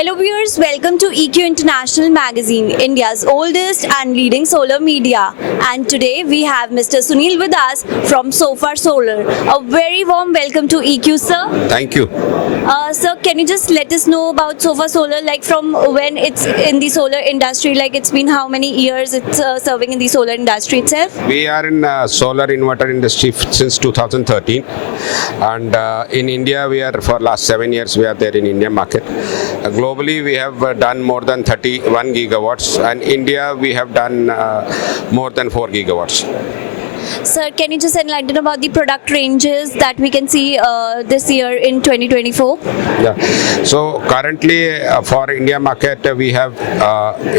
Hello viewers, welcome to EQ International Magazine, India's oldest and leading solar media. And today we have Mr. Sunil with us from So Far Solar. A very warm welcome to EQ, sir. Thank you. Sir, can you just let us know about So Far Solar, like from when it's in the solar industry, like it's been how many years it's serving in the solar industry itself? We are in solar inverter industry since 2013, and in India we are for last 7 years we are there in Indian market. Globally we have done more than 31 gigawatts, and India we have done more than 4 gigawatts. Sir, can you just enlighten about the product ranges that we can see this year in 2024? Yeah. So currently for India market we have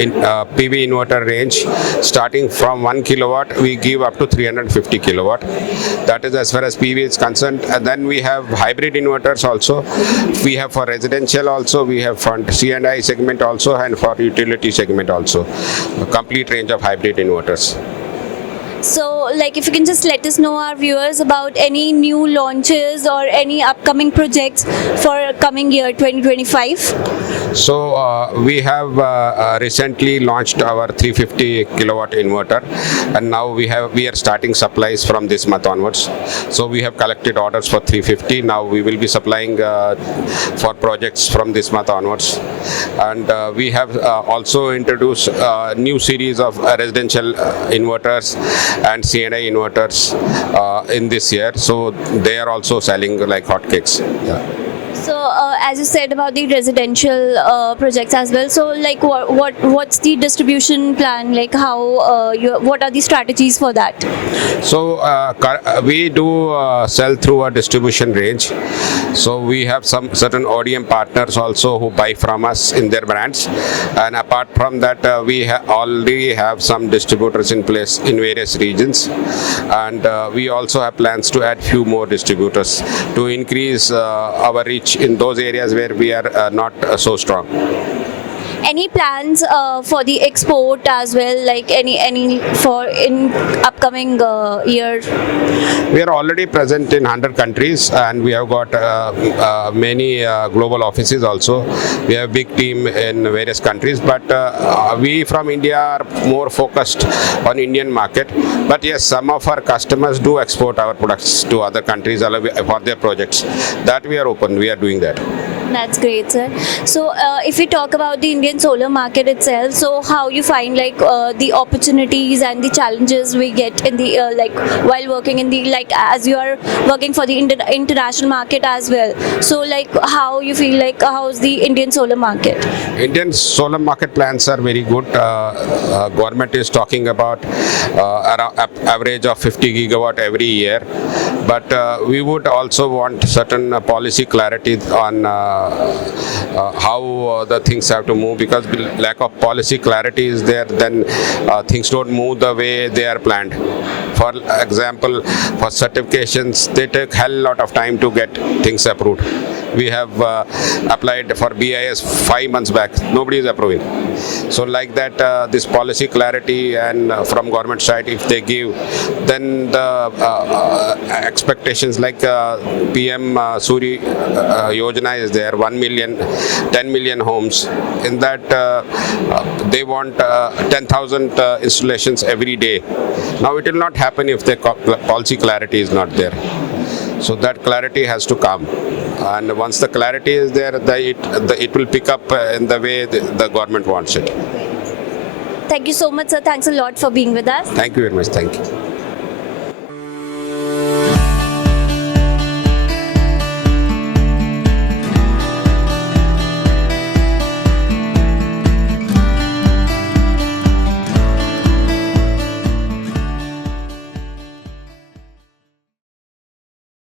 in PV inverter range starting from 1 kilowatt we give up to 350 kilowatt. That is as far as PV is concerned. And then we have hybrid inverters also. We have for residential also. We have for C&I segment also, and for utility segment also. A complete range of hybrid inverters. So, like, if you can just let us know, our viewers, about any new launches or any upcoming projects for coming year 2025. So we have recently launched our 350 kilowatt inverter, and now we are starting supplies from this month onwards. So we have collected orders for 350. Now we will be supplying for projects from this month onwards, and we have also introduced a new series of residential inverters and C&I inverters in this year. So they are also selling like hotcakes. Yeah. So, as you said about the residential projects as well, so like what's the distribution plan? Like how what are the strategies for that? So we do sell through a distribution range. So we have some certain ODM partners also who buy from us in their brands, and apart from that we already have some distributors in place in various regions, and we also have plans to add few more distributors to increase our reach in those areas where we are not so strong. Any plans for the export as well, like any for in upcoming year? We are already present in 100 countries, and we have got many global offices also. We have a big team in various countries, but we from India are more focused on Indian market. But yes, some of our customers do export our products to other countries for their projects. That we are open, we are doing that. That's great, sir. So, if we talk about the Indian solar market itself, so how you find like the opportunities and the challenges we get in the like while working in the like as you are working for the international market as well. So, like how you feel like how's the Indian solar market? Indian solar market plans are very good. Government is talking about around average of 50 gigawatt every year, but we would also want certain policy clarity on how the things have to move, because lack of policy clarity is there, then things don't move the way they are planned. For example, for certifications, they take hell lot of time to get things approved. We have applied for BIS 5 months back. Nobody is approving. So like that, this policy clarity and from government side, if they give, then the expectations like PM Suri Yojana is there, 1 million, 10 million homes. In that, they want 10,000 installations every day. Now it will not happen if the policy clarity is not there. So that clarity has to come, and once the clarity is there, it will pick up in the way the government wants it. Thank you so much, sir. Thanks a lot for being with us. Thank you very much. Thank you.